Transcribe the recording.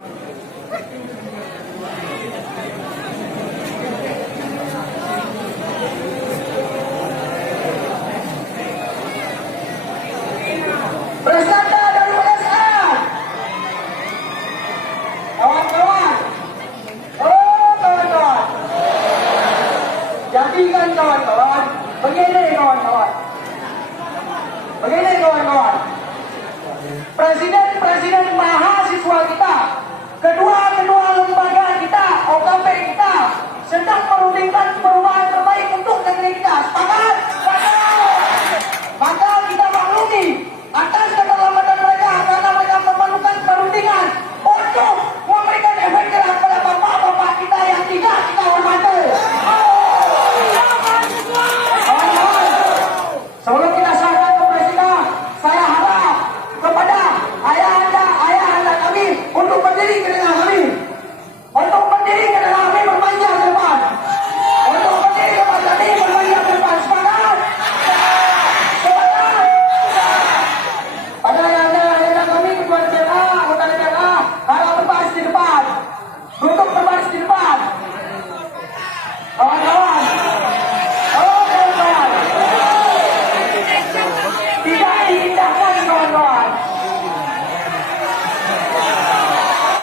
Bersanda dari PSN. Kawan-kawan. Oh, kawan-kawan. Jadi kan kawan-kawan, begini kawan-kawan. Begini kawan-kawan. Presiden mahasiswa kita, kedua lembaga kita, OKP kita sedang merundingkan perubahan terbaik untuk